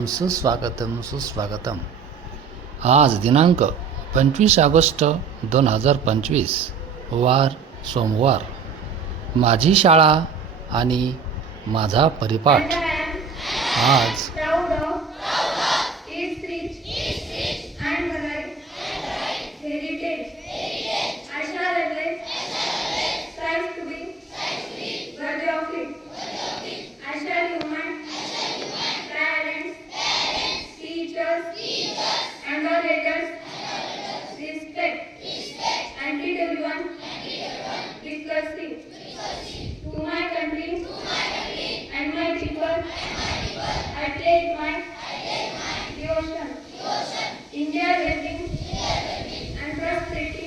सुस्वागतम. आज दिनांक 25 ऑगस्ट 2025 वार सोमवार. माझी शाळा आणि माझा परिपाठ. आज discussing to my country and my people, I pledge my devotion. India blessing and prosperity.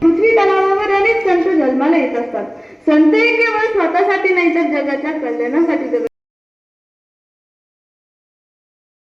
पृथ्वी तलावावर अनेक संत जन्माला येत असतात. संत हे केवळ स्वतःसाठी नाही तर जगाच्या कल्याणासाठी